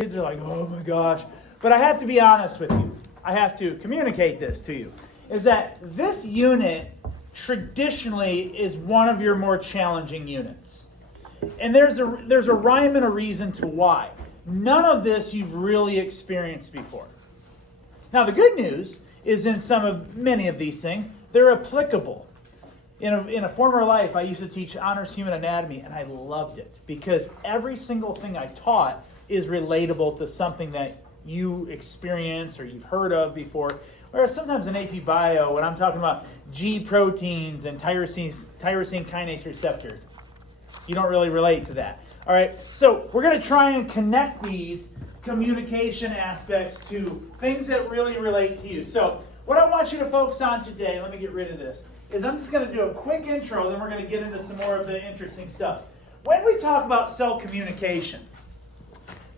Kids are like, oh my gosh. But I have to be honest with you. I have to communicate this to you. Is that this unit traditionally is one of your more challenging units. And there's a rhyme and a reason to why. None of this you've really experienced before. Now the good news is many of these things, they're applicable. In a former life, I used to teach honors human anatomy, and I loved it because every single thing I taught is relatable to something that you experienced or you've heard of before. Whereas sometimes in AP Bio, when I'm talking about G proteins and tyrosine kinase receptors, you don't really relate to that. All right, so we're going to try and connect these communication aspects to things that really relate to you. So what I want you to focus on today, let me get rid of this, is I'm just going to do a quick intro, then we're going to get into some more of the interesting stuff. When we talk about cell communication,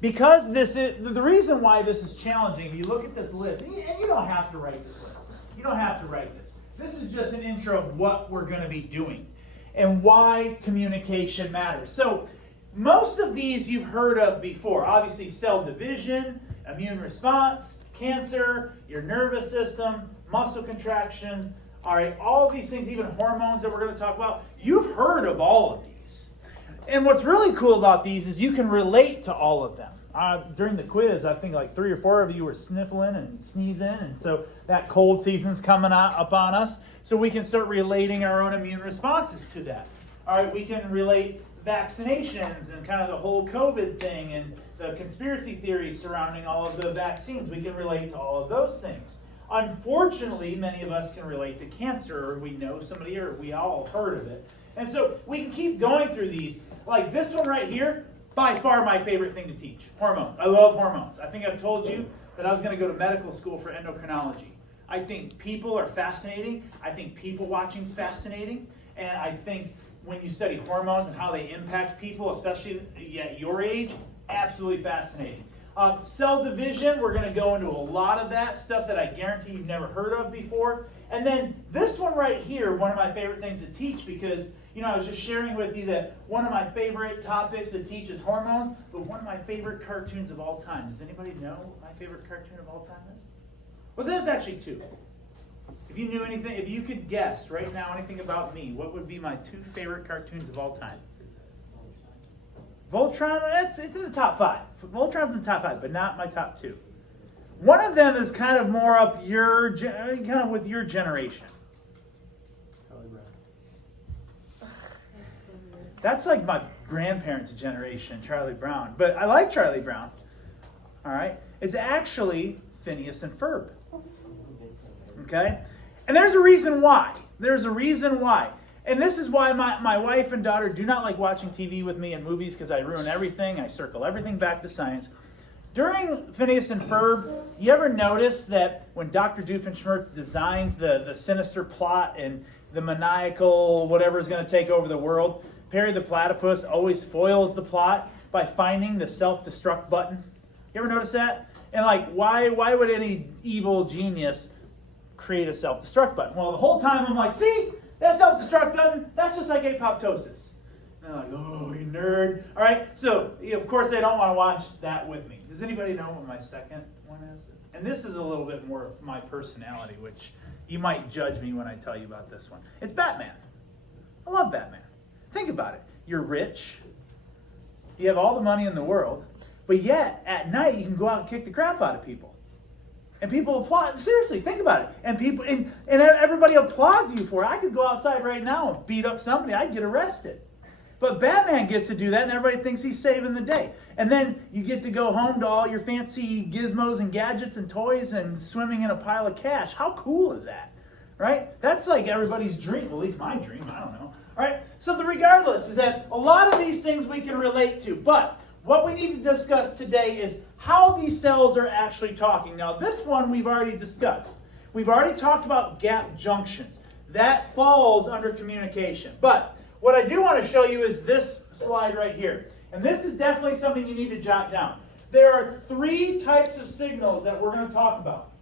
because this is the reason why this is challenging, if you look at this list, and you don't have to write this list. You don't have to write this. This is just an intro of what we're going to be doing and why communication matters. So most of these you've heard of before. Obviously cell division, immune response, cancer, your nervous system, muscle contractions, all right, all of these things, even hormones that we're going to talk about, you've heard of all of these. And what's really cool about these is you can relate to all of them. During the quiz, I think like 3 or 4 of you were sniffling and sneezing, and so that cold season's coming up on us, so we can start relating our own immune responses to that. All right, we can relate vaccinations and kind of the whole COVID thing and the conspiracy theories surrounding all of the vaccines. We can relate to all of those things. Unfortunately, many of us can relate to cancer, or we know somebody, or we all have heard of it. And so we can keep going through these. Like this one right here, by far my favorite thing to teach, hormones. I love hormones. I think I've told you that I was going to go to medical school for endocrinology. I think people are fascinating. I think people watching is fascinating. And I think when you study hormones and how they impact people, especially at your age, absolutely fascinating. Cell division, we're going to go into a lot of that stuff that I guarantee you've never heard of before. And then this one right here, one of my favorite things to teach because, I was just sharing with you that one of my favorite topics to teach is hormones, but one of my favorite cartoons of all time. Does anybody know what my favorite cartoon of all time is? Well, there's actually 2. If you knew anything, if you could guess right now anything about me, what would be my 2 favorite cartoons of all time? Voltron, it's in the top 5. Voltron's in the top 5, but not my top 2. One of them is kind of more up with your generation. Charlie Brown. That's like my grandparents' generation, Charlie Brown. But I like Charlie Brown. All right? It's actually Phineas and Ferb. Okay? And there's a reason why. There's a reason why. And this is why my wife and daughter do not like watching TV with me and movies because I ruin everything. I circle everything back to science. During Phineas and Ferb, you ever notice that when Dr. Doofenshmirtz designs the sinister plot and the maniacal whatever is going to take over the world, Perry the Platypus always foils the plot by finding the self-destruct button? You ever notice that? And why would any evil genius create a self-destruct button? Well, the whole time I'm like, see? That self-destruct button, that's just like apoptosis. And they're like, oh, you nerd. All right, so of course they don't want to watch that with me. Does anybody know what my second one is? And this is a little bit more of my personality, which you might judge me when I tell you about this one. It's Batman. I love Batman. Think about it. You're rich. You have all the money in the world. But yet, at night, you can go out and kick the crap out of people. And people applaud. Seriously, think about it. And people and everybody applauds you for it. I could go outside right now and beat up somebody. I'd get arrested. But Batman gets to do that, and everybody thinks he's saving the day. And then you get to go home to all your fancy gizmos and gadgets and toys and swimming in a pile of cash. How cool is that? Right? That's like everybody's dream. Well, at least my dream. I don't know. All right? So regardless is that a lot of these things we can relate to. But what we need to discuss today is how these cells are actually talking. Now, this one we've already discussed. We've already talked about gap junctions. That falls under communication. But what I do want to show you is this slide right here. And this is definitely something you need to jot down. There are 3 types of signals that we're going to talk about.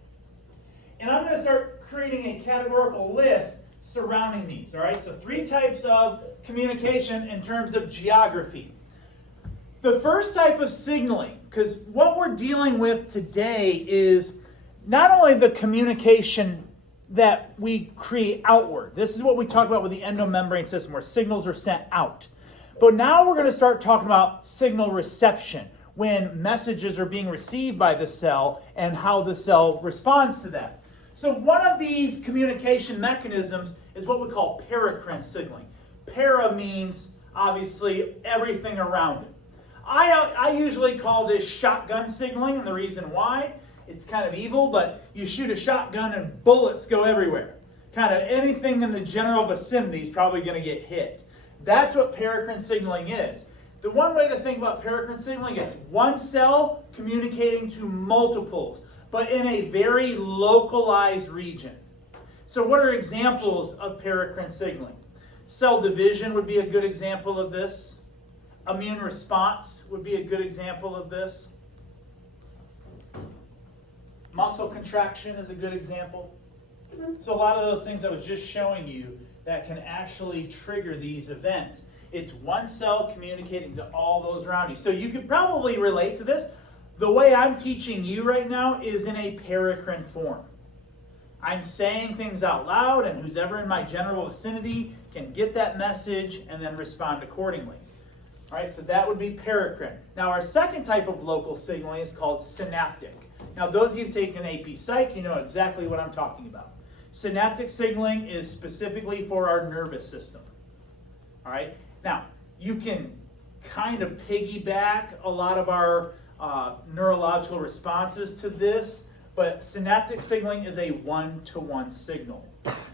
And I'm going to start creating a categorical list surrounding these. All right, so 3 types of communication in terms of geography. The first type of signaling because what we're dealing with today is not only the communication that we create outward. This is what we talk about with the endomembrane system, where signals are sent out. But now we're going to start talking about signal reception, when messages are being received by the cell and how the cell responds to that. So one of these communication mechanisms is what we call paracrine signaling. Para means, obviously, everything around it. I usually call this shotgun signaling, and the reason why, it's kind of evil, but you shoot a shotgun and bullets go everywhere. Kind of anything in the general vicinity is probably going to get hit. That's what paracrine signaling is. The one way to think about paracrine signaling is one cell communicating to multiples, but in a very localized region. So what are examples of paracrine signaling? Cell division would be a good example of this. Immune response would be a good example of this. Muscle contraction is a good example. So a lot of those things I was just showing you that can actually trigger these events. It's one cell communicating to all those around you. So you could probably relate to this. The way I'm teaching you right now is in a paracrine form. I'm saying things out loud, and who's ever in my general vicinity can get that message and then respond accordingly. All right, so that would be paracrine. Now our second type of local signaling is called synaptic. Now those of you who've taken AP Psych, you know exactly what I'm talking about. Synaptic signaling is specifically for our nervous system. All right, now you can kind of piggyback a lot of our neurological responses to this, but synaptic signaling is a one-to-one signal.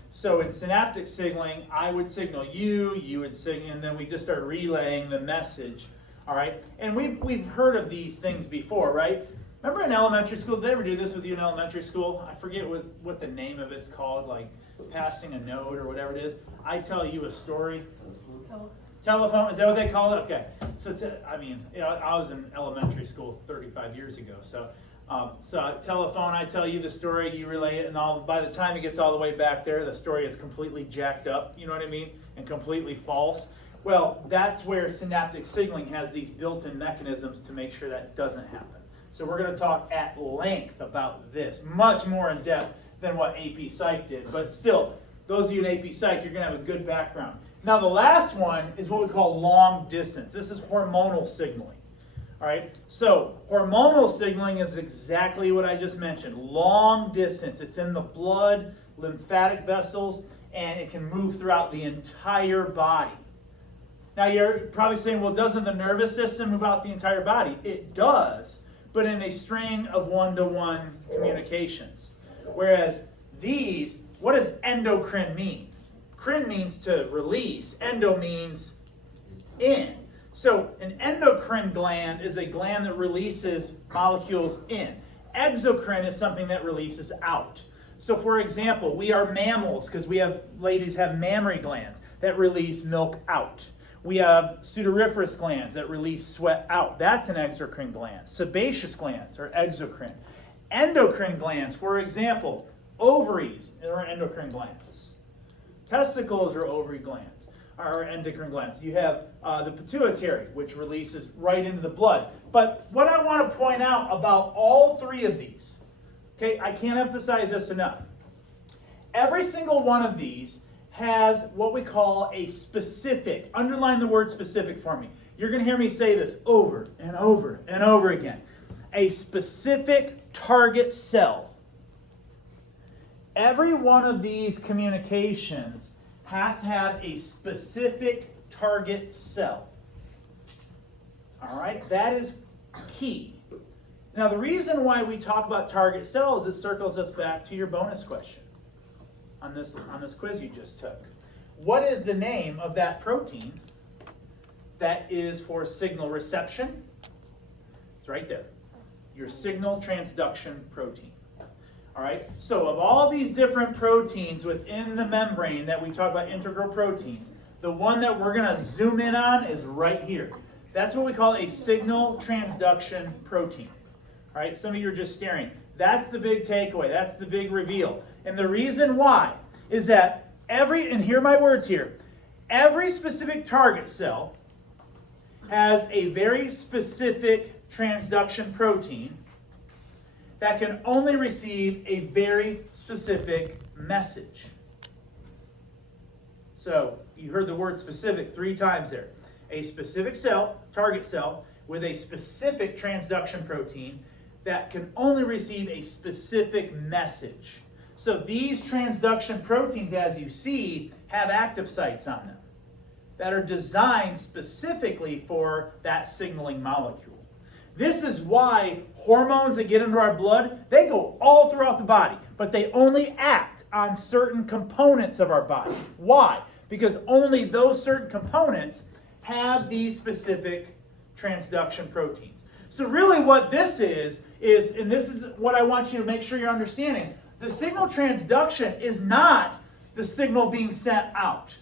So in synaptic signaling, I would signal you, you would signal, and then we just start relaying the message. All right, and we've heard of these things before, right? Remember in elementary school, did they ever do this with you in elementary school? I forget what the name of it's called, like passing a note or whatever it is. I tell you a story. Telephone, is that what they call it? Okay. So, I was in elementary school 35 years ago. So telephone, I tell you the story, you relay it, and by the time it gets all the way back there, the story is completely jacked up, you know what I mean? And completely false. Well, that's where synaptic signaling has these built-in mechanisms to make sure that doesn't happen. So we're going to talk at length about this, much more in depth than what AP Psych did. But still, those of you in AP Psych, you're going to have a good background. Now the last one is what we call long distance. This is hormonal signaling. All right, so hormonal signaling is exactly what I just mentioned. Long distance. It's in the blood, lymphatic vessels, and it can move throughout the entire body. Now you're probably saying, well, doesn't the nervous system move out the entire body? It does, but in a string of one-to-one communications. Whereas these, what does endocrine mean? Crine means to release, endo means in. So an endocrine gland is a gland that releases molecules in. Exocrine is something that releases out. So for example, we are mammals because ladies have mammary glands that release milk out. We have sudoriferous glands that release sweat out. That's an exocrine gland. Sebaceous glands are exocrine. Endocrine glands, for example, ovaries are endocrine glands. Testicles are ovary glands, are endocrine glands. You have the pituitary, which releases right into the blood. But what I want to point out about all three of these, okay, I can't emphasize this enough. Every single one of these has what we call a specific, underline the word specific for me. You're going to hear me say this over and over and over again. A specific target cell. Every one of these communications has to have a specific target cell. All right, that is key. Now, the reason why we talk about target cells, it circles us back to your bonus question on this quiz you just took. What is the name of that protein that is for signal reception? It's right there. Your signal transduction protein. All right, so of all these different proteins within the membrane that we talk about, integral proteins, the one that we're going to zoom in on is right here. That's what we call a signal transduction protein. All right, some of you are just staring. That's the big takeaway. That's the big reveal. And the reason why is that and hear my words here, every specific target cell has a very specific transduction protein that can only receive a very specific message. So you heard the word specific 3 times there. A specific cell, target cell, with a specific transduction protein that can only receive a specific message. So these transduction proteins, as you see, have active sites on them that are designed specifically for that signaling molecule. This is why hormones that get into our blood, they go all throughout the body, but they only act on certain components of our body. Why? Because only those certain components have these specific transduction proteins. So really what this is, and this is what I want you to make sure you're understanding, the signal transduction is not the signal being sent out.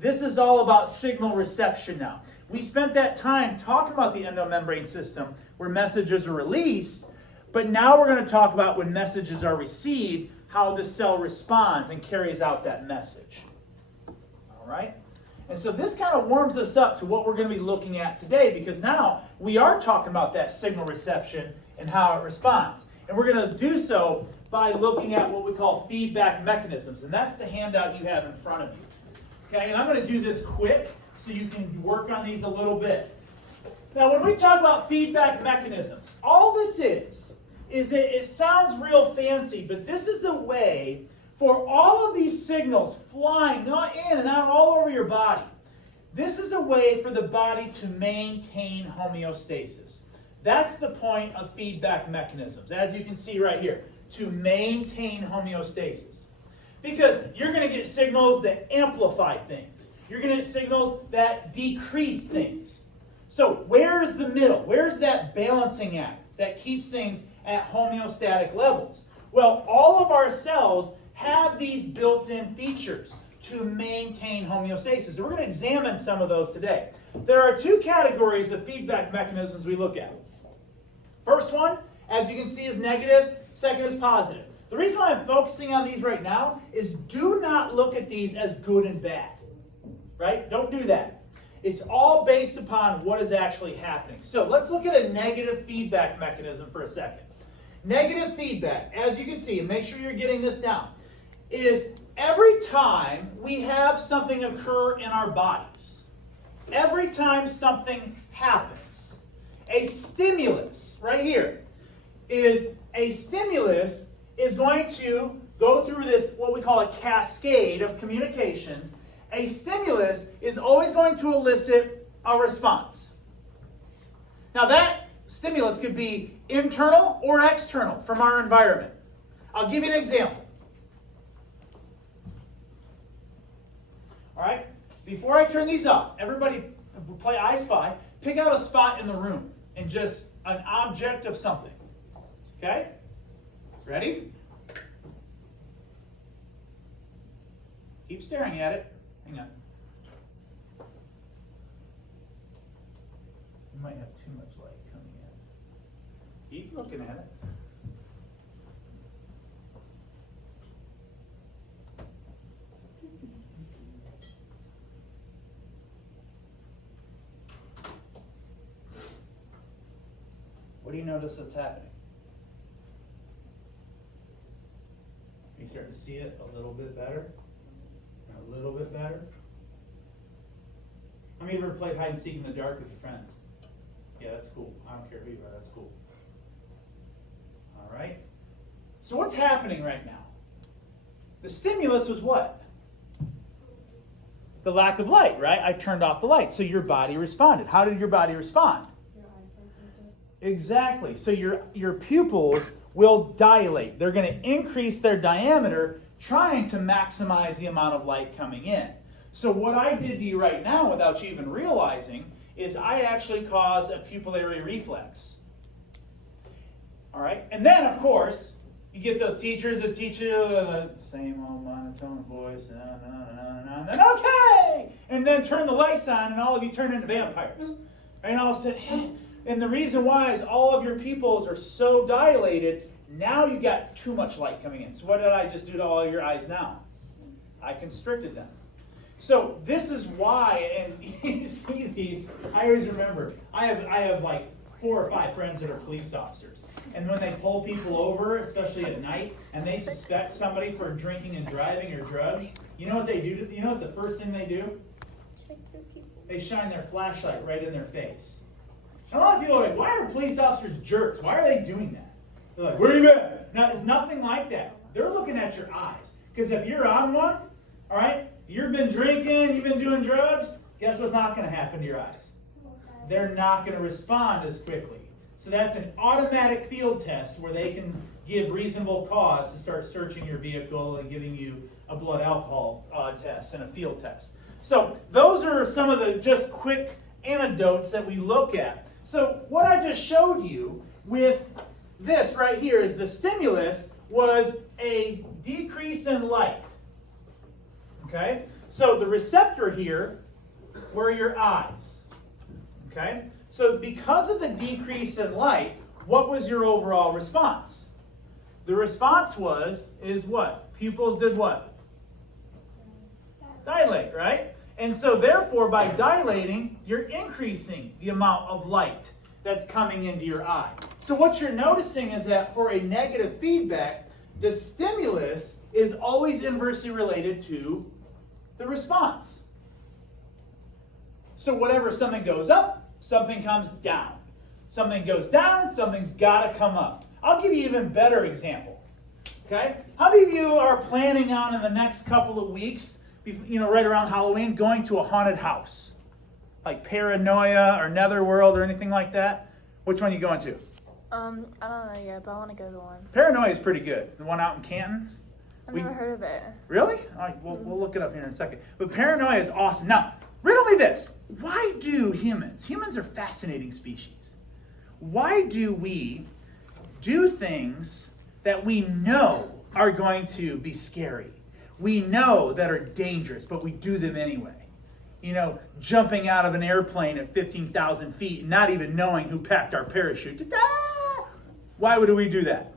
This is all about signal reception now. We spent that time talking about the endomembrane system where messages are released, but now we're going to talk about when messages are received, how the cell responds and carries out that message. All right? And so this kind of warms us up to what we're going to be looking at today, because now we are talking about that signal reception and how it responds. And we're going to do so by looking at what we call feedback mechanisms. And that's the handout you have in front of you. Okay, and I'm going to do this quick so you can work on these a little bit. Now, when we talk about feedback mechanisms, all this is it sounds real fancy, but this is a way for all of these signals flying not in and out all over your body. This is a way for the body to maintain homeostasis. That's the point of feedback mechanisms, as you can see right here, to maintain homeostasis. Because you're going to get signals that amplify things. You're going to get signals that decrease things. So where's the middle? Where's that balancing act that keeps things at homeostatic levels? Well, all of our cells have these built-in features to maintain homeostasis. And we're going to examine some of those today. There are 2 categories of feedback mechanisms we look at. First one, as you can see, is negative. Second is positive. The reason why I'm focusing on these right now is do not look at these as good and bad. Right? Don't do that. It's all based upon what is actually happening. So let's look at a negative feedback mechanism for a second. Negative feedback, as you can see, and make sure you're getting this down, is every time we have something occur in our bodies, every time something happens, a stimulus, right here, is going to go through this, what we call a cascade of communications. A stimulus is always going to elicit a response. Now that stimulus could be internal or external from our environment. I'll give you an example. All right? Before I turn these off, everybody play I Spy. Pick out a spot in the room and just an object of something. Okay? Ready? Keep staring at it. Hang on. You might have too much light coming in. Keep looking at it. What do you notice that's happening? Are you starting to see it a little bit better? A little bit better? How many of you ever played hide and seek in the dark with your friends? Yeah, that's cool. I don't care who you are, that's cool. All right? So what's happening right now? The stimulus was what? The lack of light, right? I turned off the light, so your body responded. How did your body respond? Your eyesight. Exactly. So your pupils will dilate. They're going to increase their diameter, trying to maximize the amount of light coming in. So what I did to you right now, without you even realizing, is I actually cause a pupillary reflex. All right? And then, of course, you get those teachers that teach you the same old monotone voice, and then, okay! And then turn the lights on, and all of you turn into vampires. And all of a sudden, and the reason why is all of your pupils are so dilated, now you've got too much light coming in. So what did I just do to all of your eyes now? I constricted them. So this is why, and you see these, I always remember, I have like 4 or 5 friends that are police officers. And when they pull people over, especially at night, and they suspect somebody for drinking and driving or drugs, you know what they do? You know what the first thing they do? Check the people. They shine their flashlight right in their face. And a lot of people are like, why are police officers jerks? Why are they doing that? They're like, where you been? Now, it's nothing like that. They're looking at your eyes. Because if you're on one, all right, you've been drinking, you've been doing drugs, guess what's not going to happen to your eyes? They're not going to respond as quickly. So that's an automatic field test where they can give reasonable cause to start searching your vehicle and giving you a blood alcohol test and a field test. So those are some of the just quick anecdotes that we look at. So what I just showed you with this right here is the stimulus was a decrease in light. Okay? So the receptor here were your eyes. Okay? So because of the decrease in light, what was your overall response? The response is what? Pupils did what? Dilate, right? And so therefore, by dilating, you're increasing the amount of light that's coming into your eye. So what you're noticing is that for a negative feedback, the stimulus is always inversely related to the response. So whatever something goes up, something comes down. Something goes down, something's got to come up. I'll give you an even better example. Okay? How many of you are planning on in the next couple of weeks, right around Halloween, going to a haunted house? Like Paranoia or Netherworld or anything like that? Which one are you going to? I don't know yet, but I want to go to one. Paranoia is pretty good. The one out in Canton. I've never heard of it. Really? All right, we'll look it up here in a second. But Paranoia is awesome. Now, riddle me this. Why do humans are fascinating species. Why do we do things that we know are going to be scary? We know that are dangerous, but we do them anyway. Jumping out of an airplane at 15,000 feet and not even knowing who packed our parachute. Ta-da! Why would we do that?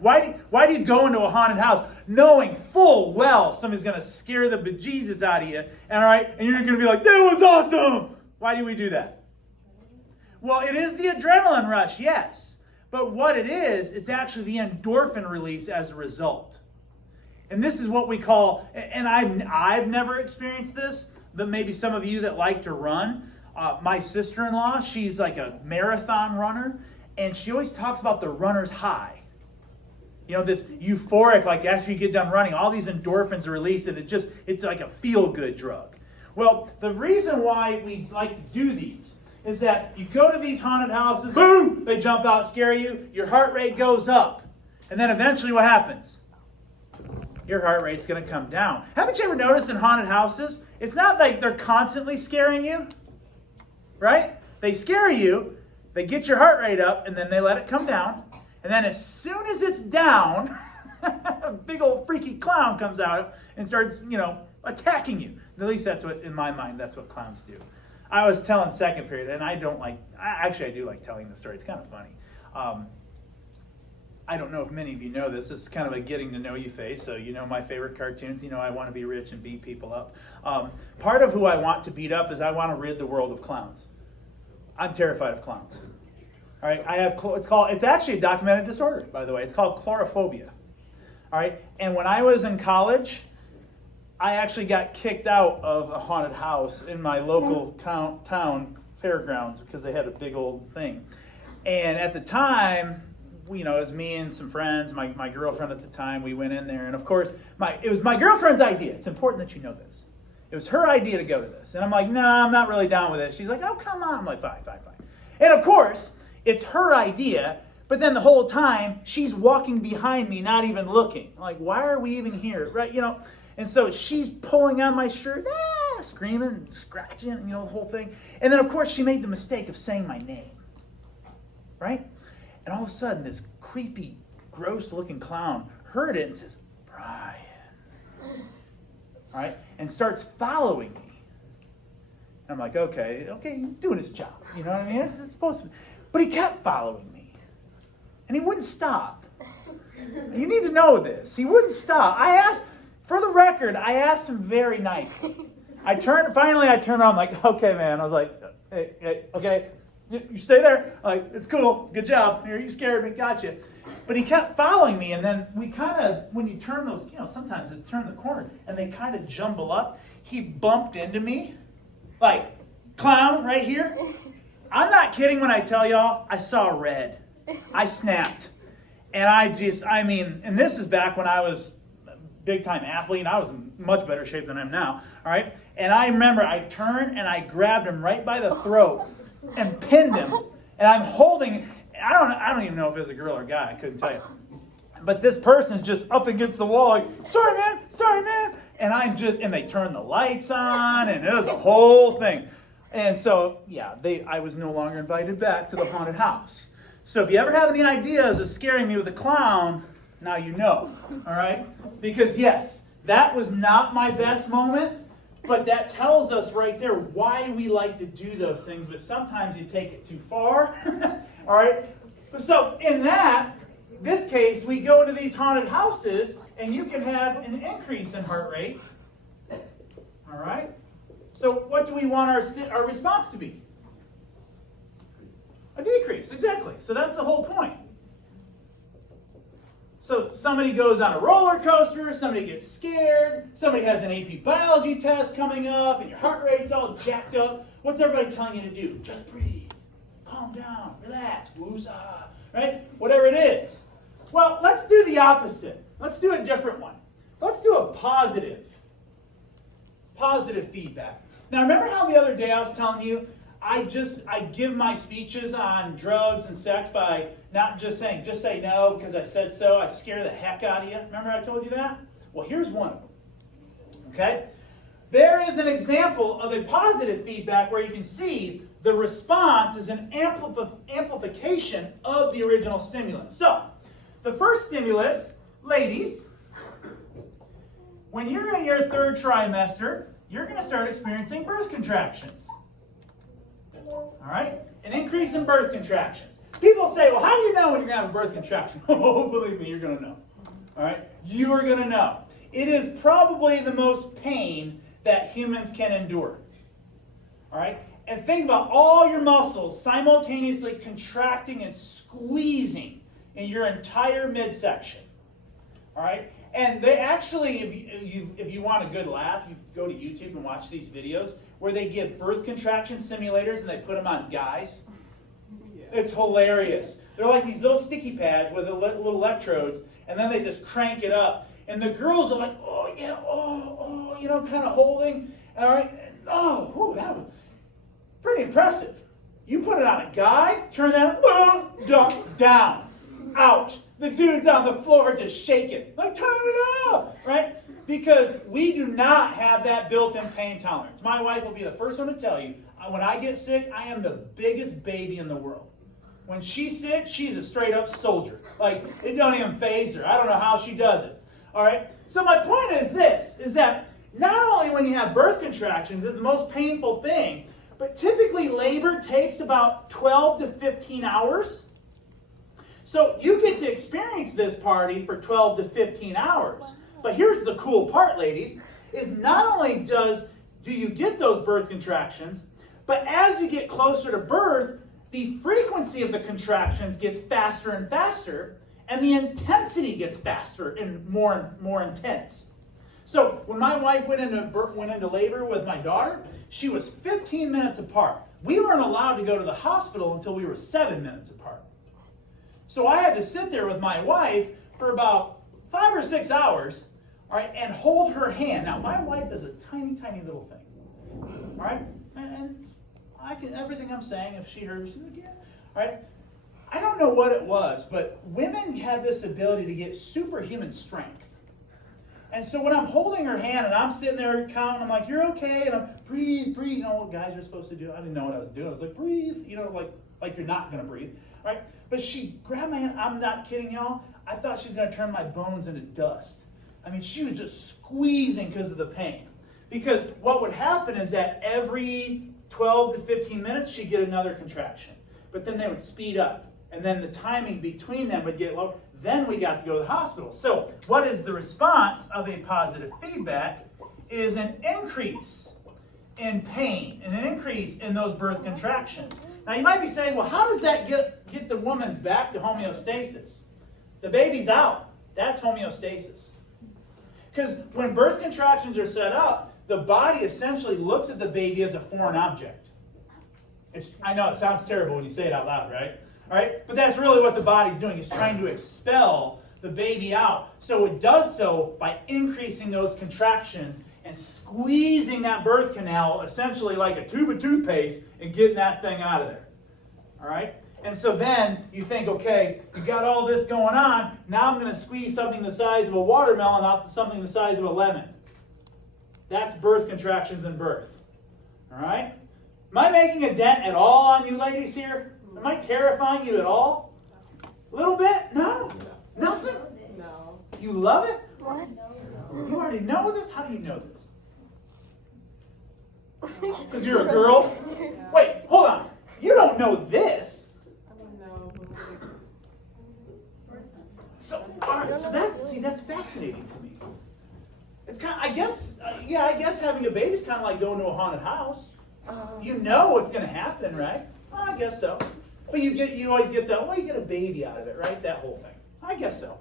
Why do you go into a haunted house knowing full well somebody's going to scare the bejesus out of you, and you're going to be like, that was awesome? Why do we do that? Well, it is the adrenaline rush, yes. But what it is, it's actually the endorphin release as a result. And this is what we call, and I've never experienced this, but maybe some of you that like to run. My sister-in-law, she's like a marathon runner, and she always talks about the runner's high. This euphoric, like after you get done running, all these endorphins are released, and it's like a feel-good drug. Well, the reason why we like to do these is that you go to these haunted houses, boom, they jump out, scare you, your heart rate goes up. And then eventually what happens? Your heart rate's going to come down. Haven't you ever noticed in haunted houses, it's not like they're constantly scaring you, right? They scare you, they get your heart rate up, and then they let it come down. And then as soon as it's down, a big old freaky clown comes out and starts, attacking you. At least that's what, in my mind, that's what clowns do. I was telling second period, and I do like telling the story. It's kind of funny. I don't know if many of you know this. This is kind of a getting to know you phase. So my favorite cartoons. I want to be rich and beat people up. Part of who I want to beat up is I want to rid the world of clowns. I'm terrified of clowns. All right, it's actually a documented disorder, by the way. It's called chlorophobia. All right, and when I was in college, I actually got kicked out of a haunted house in my local town fairgrounds because they had a big old thing. And at the time, it was me and some friends, my girlfriend at the time, we went in there. And of course, it was my girlfriend's idea. It's important that you know this. It was her idea to go to this. And I'm like, no, I'm not really down with it. She's like, oh, come on. I'm like, fine. And of course, it's her idea, but then the whole time, she's walking behind me, not even looking. I'm like, why are we even here? Right? And so she's pulling on my shirt, screaming, scratching, the whole thing. And then, of course, she made the mistake of saying my name. Right? And all of a sudden, this creepy, gross-looking clown heard it and says, Brian. All right? And starts following me. And I'm like, okay, he's doing his job. You know what I mean? It's supposed to be. But he kept following me. And he wouldn't stop. You need to know this. He wouldn't stop. For the record, I asked him very nicely. Finally I turned around, I'm like, okay, man. I was like, hey, okay, You stay there. Like, it's cool. Good job. Here, you scared me. Gotcha. But he kept following me, and then we kind of, when you turn those, sometimes it turn the corner, and they kind of jumble up. He bumped into me, like, clown right here. I'm not kidding when I tell y'all, I saw red. I snapped. And and this is back when I was a big-time athlete, and I was in much better shape than I am now, all right? And I remember I turned, and I grabbed him right by the throat and pinned him. And I'm holding, I don't even know if it was a girl or a guy, I couldn't tell you. But this person's just up against the wall, like, sorry, man. And they turned the lights on, and it was a whole thing. And so, yeah, I was no longer invited back to the haunted house. So if you ever have any ideas of scaring me with a clown, now you know, all right? Because yes, that was not my best moment, but that tells us right there why we like to do those things, but sometimes you take it too far, all right? So in this case, we go to these haunted houses, and you can have an increase in heart rate, all right? So what do we want our response to be? A decrease, exactly. So that's the whole point. So somebody goes on a roller coaster, somebody gets scared, somebody has an AP biology test coming up, and your heart rate's all jacked up. What's everybody telling you to do? Just breathe, calm down, relax, woosah, right? Whatever it is. Well, let's do the opposite. Let's do a different one. Let's do a positive feedback. Now, remember how the other day I was telling you, I give my speeches on drugs and sex by not just saying, just say no because I said so. I scare the heck out of you. Remember I told you that? Well, here's one of them. Okay? There is an example of a positive feedback where you can see the response is an amplification of the original stimulus. So, the first stimulus, ladies, when you're in your third trimester, you're going to start experiencing birth contractions. All right? An increase in birth contractions. People say, well, how do you know when you're going to have a birth contraction? Oh, believe me, you're going to know. All right? You are going to know. It is probably the most pain that humans can endure. All right? And think about all your muscles simultaneously contracting and squeezing in your entire midsection. All right? And they actually, if you want a good laugh, you go to YouTube and watch these videos where they give birth contraction simulators and they put them on guys. Yeah. It's hilarious. They're like these little sticky pads with little electrodes, and then they just crank it up. And the girls are like, oh, yeah, oh, kind of holding. All right, oh, that was pretty impressive. You put it on a guy, turn that, boom, dump, down, out. The dude's on the floor just shaking. Like, turn it off, right? Because we do not have that built-in pain tolerance. My wife will be the first one to tell you, when I get sick, I am the biggest baby in the world. When she's sick, she's a straight-up soldier. Like, it don't even faze her. I don't know how she does it. All right? So my point is this, is that not only when you have birth contractions is the most painful thing, but typically labor takes about 12 to 15 hours. So you get to experience this party for 12 to 15 hours. But here's the cool part, ladies, is not only do you get those birth contractions, but as you get closer to birth, the frequency of the contractions gets faster and faster, and the intensity gets faster and more intense. So when my wife went into labor with my daughter, she was 15 minutes apart. We weren't allowed to go to the hospital until we were 7 minutes apart. So I had to sit there with my wife for about 5 or 6 hours, all right, and hold her hand. Now, my wife is a tiny, tiny little thing, all right? And I can, everything I'm saying, if she heard me, she's like, yeah, all right? I don't know what it was, but women have this ability to get superhuman strength. And so when I'm holding her hand and I'm sitting there counting, I'm like, you're okay, and I'm, breathe, breathe. You know what guys are supposed to do? I didn't know what I was doing. I was like, breathe, like you're not going to breathe, right? But she grabbed my hand. I'm not kidding, y'all. I thought she was going to turn my bones into dust. I mean, she was just squeezing because of the pain. Because what would happen is that every 12 to 15 minutes, she'd get another contraction. But then they would speed up. And then the timing between them would get low. Then we got to go to the hospital. So what is the response of a positive feedback is an increase in pain and an increase in those birth contractions. Now you might be saying, well, how does that get the woman back to homeostasis? The baby's out. That's homeostasis. Because when birth contractions are set up, the body essentially looks at the baby as a foreign object. I know it sounds terrible when you say it out loud, right? All right? But that's really what the body's doing. It's trying to expel the baby out. So it does so by increasing those contractions and squeezing that birth canal essentially like a tube of toothpaste and getting that thing out of there. All right? And so then you think, okay, you got all this going on. Now I'm going to squeeze something the size of a watermelon out to something the size of a lemon. That's birth contractions in birth. All right? Am I making a dent at all on you ladies here? Am I terrifying you at all? A little bit? No? Nothing? No. You love it? What? You already know this? How do you know this? Because you're a girl? Wait, hold on. You don't know this. I don't know. So, all right, so that's fascinating to me. It's kind of, I guess having a baby is kind of like going to a haunted house. You know what's going to happen, right? Well, I guess so. But you always get that, well, you get a baby out of it, right? That whole thing. I guess so.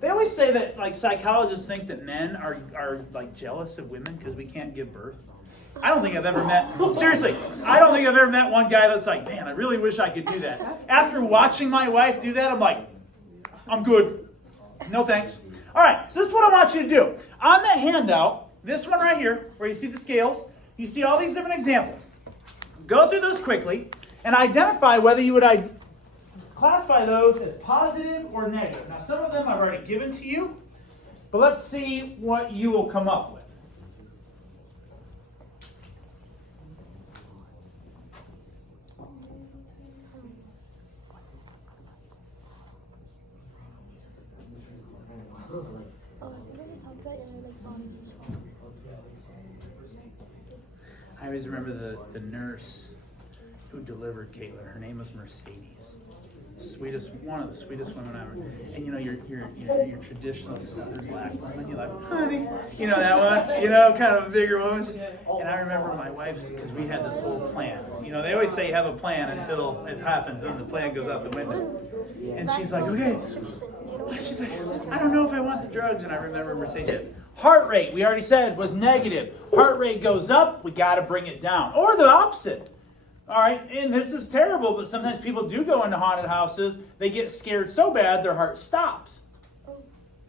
They always say that, like, psychologists think that men are like jealous of women because we can't give birth. I don't think I've ever met, seriously, I don't think I've ever met one guy that's like, man, I really wish I could do that. After watching my wife do that, I'm like, I'm good. No thanks. All right, so this is what I want you to do. On the handout, this one right here, where you see the scales, you see all these different examples. Go through those quickly and identify whether you would classify those as positive or negative. Now, some of them I've already given to you, but let's see what you will come up with. I always remember the nurse who delivered Caitlin. Her name was Mercedes. One of the sweetest women ever. And you know, your traditional Southern black woman, you're like, honey, you know that one, kind of a bigger woman. And I remember my wife's, because we had this whole plan. You know, they always say you have a plan until it happens, and the plan goes out the window. And she's like, okay. She's like, I don't know if I want the drugs. And I remember Mercedes. Heart rate, we already said, was negative. Heart rate goes up, we got to bring it down. Or the opposite. All right, and this is terrible, but sometimes people do go into haunted houses. They get scared so bad, their heart stops.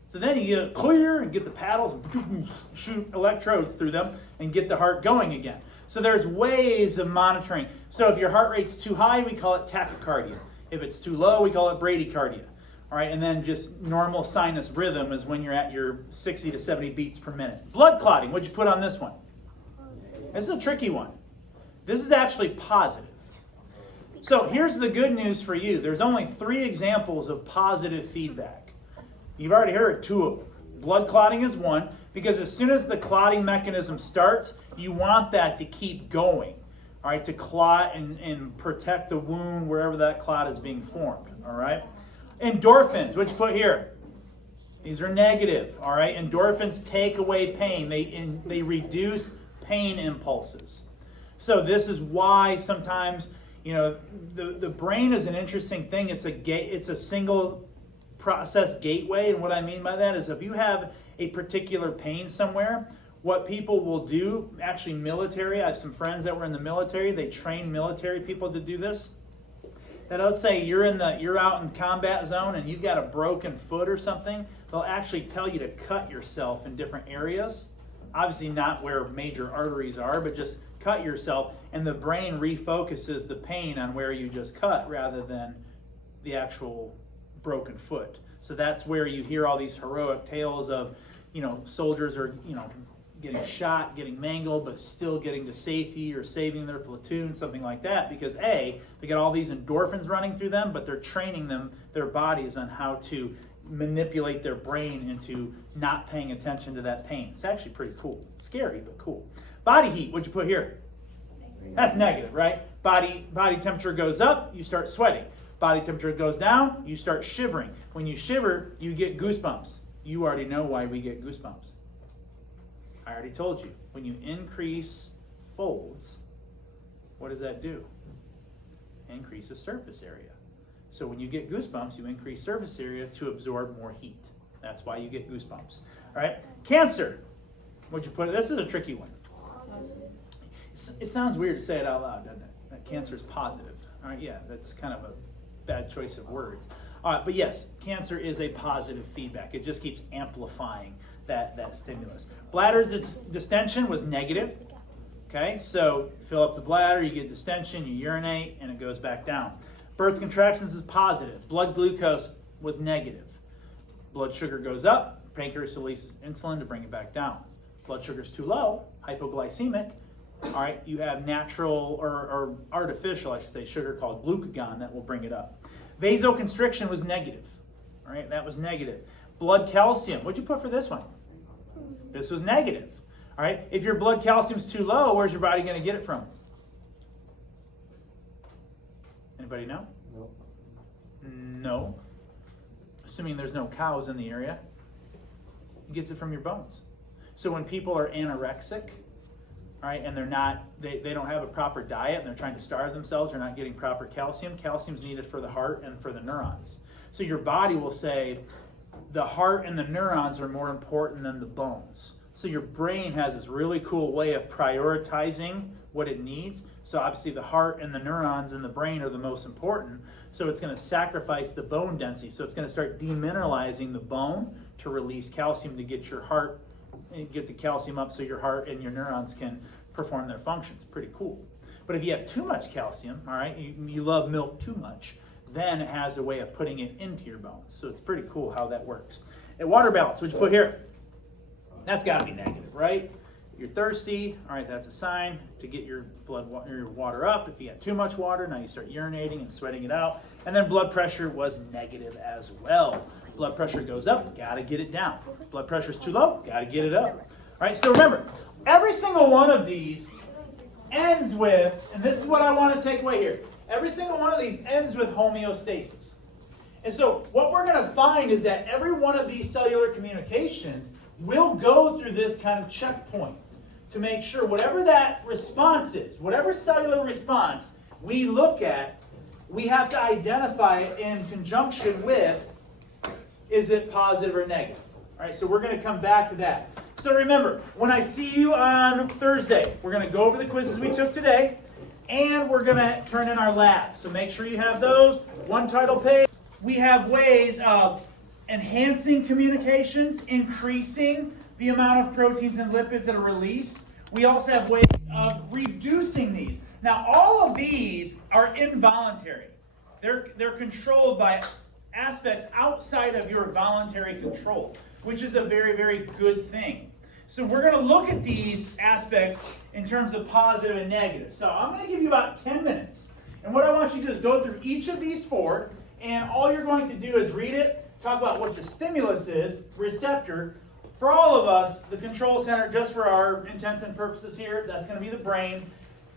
So then you get it clear and get the paddles, and shoot electrodes through them, and get the heart going again. So there's ways of monitoring. So if your heart rate's too high, we call it tachycardia. If it's too low, we call it bradycardia. All right, and then just normal sinus rhythm is when you're at your 60 to 70 beats per minute. Blood clotting, what'd you put on this one? This is a tricky one. This is actually positive. So here's the good news for you. There's only 3 examples of positive feedback. You've already heard 2 of them. Blood clotting is one, because as soon as the clotting mechanism starts, you want that to keep going, all right, to clot and protect the wound wherever that clot is being formed, all right? Endorphins, which put here. These are negative, all right? Endorphins take away pain. They reduce pain impulses. So this is why sometimes, the brain is an interesting thing. It's a single process gateway, and what I mean by that is if you have a particular pain somewhere, what people will do, actually military, I have some friends that were in the military, they train military people to do this. That let's say you're out in combat zone and you've got a broken foot or something, they'll actually tell you to cut yourself in different areas. Obviously not where major arteries are, but just cut yourself, and the brain refocuses the pain on where you just cut rather than the actual broken foot. So that's where you hear all these heroic tales of, soldiers are, getting shot, getting mangled, but still getting to safety or saving their platoon, something like that, because A, they got all these endorphins running through them, but they're training their bodies on how to manipulate their brain into not paying attention to that pain. It's actually pretty cool. Scary, but cool. Body heat, what'd you put here? That's negative, right? Body temperature goes up, you start sweating. Body temperature goes down, you start shivering. When you shiver, you get goosebumps. You already know why we get goosebumps. I already told you. When you increase folds, what does that do? increases surface area. So when you get goosebumps, you increase surface area to absorb more heat. That's why you get goosebumps. All right, cancer. What'd you put? This is a tricky one. It sounds weird to say it out loud, doesn't it? That cancer is positive. All right, yeah, that's kind of a bad choice of words. All right, but yes, cancer is a positive feedback. It just keeps amplifying that stimulus. Bladder's distension was negative. Okay, so fill up the bladder, you get distension, you urinate, and it goes back down. Birth contractions is positive. Blood glucose was negative. Blood sugar goes up, pancreas releases insulin to bring it back down. Blood sugar's too low, hypoglycemic. All right, you have natural or artificial, I should say, sugar called glucagon that will bring it up. Vasoconstriction was negative. All right, that was negative. Blood calcium, what'd you put for this one? This was negative. All right, if your blood calcium's too low, where's your body going to get it from? Anybody know? No. No. Assuming there's no cows in the area. It gets it from your bones. So when people are anorexic, all right, and they don't have a proper diet and they're trying to starve themselves, they're not getting proper calcium. Calcium's needed for the heart and for the neurons. So your body will say the heart and the neurons are more important than the bones. So your brain has this really cool way of prioritizing what it needs. So obviously the heart and the neurons in the brain are the most important. So it's going to sacrifice the bone density. So it's going to start demineralizing the bone to release calcium to get your heart, get the calcium up so your heart and your neurons can perform their functions. Pretty cool. But if you have too much calcium, all right, you love milk too much, then it has a way of putting it into your bones. So it's pretty cool how that works. At water balance, what'd you put here? That's got to be negative, right? You're thirsty, all right, that's a sign to get your your water up. If you got too much water, now you start urinating and sweating it out. And then blood pressure was negative as well. Blood pressure goes up, got to get it down. Blood pressure's too low, got to get it up. All right, so remember, every single one of these ends with, and this is what I want to take away here, every single one of these ends with homeostasis. And so what we're going to find is that every one of these cellular communications will go through this kind of checkpoint to make sure whatever that response is, whatever cellular response we look at, we have to identify it in conjunction with, is it positive or negative? All right, so we're going to come back to that. So remember, when I see you on Thursday, we're going to go over the quizzes we took today, and we're going to turn in our labs. So make sure you have those. One title page. We have ways of enhancing communications, increasing the amount of proteins and lipids that are released. We also have ways of reducing these. Now, all of these are involuntary. They're controlled by aspects outside of your voluntary control, which is a very, very good thing. So we're going to look at these aspects in terms of positive and negative. So I'm going to give you about 10 minutes. And what I want you to do is go through each of these four, and all you're going to do is read it, talk about what the stimulus is, receptor. For all of us, the control center, just for our intents and purposes here, that's going to be the brain.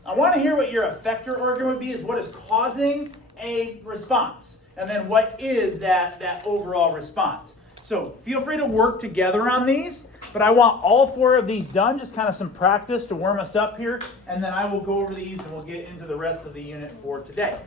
I want to hear what your effector organ would be, is what is causing a response. And then what is that overall response. So feel free to work together on these, but I want all four of these done, just kind of some practice to warm us up here, and then I will go over these and we'll get into the rest of the unit for today.